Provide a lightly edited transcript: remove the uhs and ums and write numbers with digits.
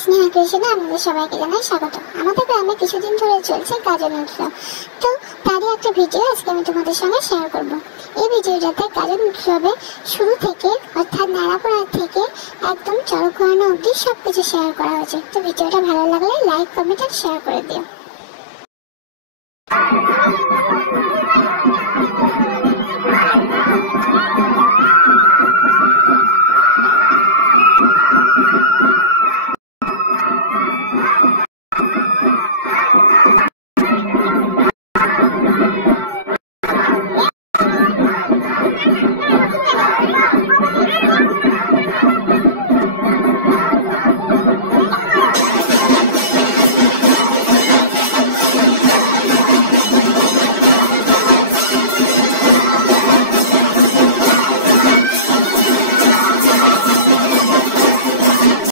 স্নেহা ক্রিয়েশনে আপনাদের সবাইকে জানাই স্বাগত। আমাদের গ্রামে কিছুদিন ধরে চলছে গাজন উৎসব, তো তারই একটা ভিডিও আজকে আমি তোমাদের সঙ্গে শেয়ার করব। এই ভিডিওটাতে গাজন উৎসবে শুরু থেকে অর্থাৎ নাড়াপড়া থেকে একদম চড়ক ঘোরানো অবধি সবকিছু শেয়ার করা হয়েছে। তো ভিডিওটা ভালো লাগলে লাইক, কমেন্ট আর শেয়ার করে দিও।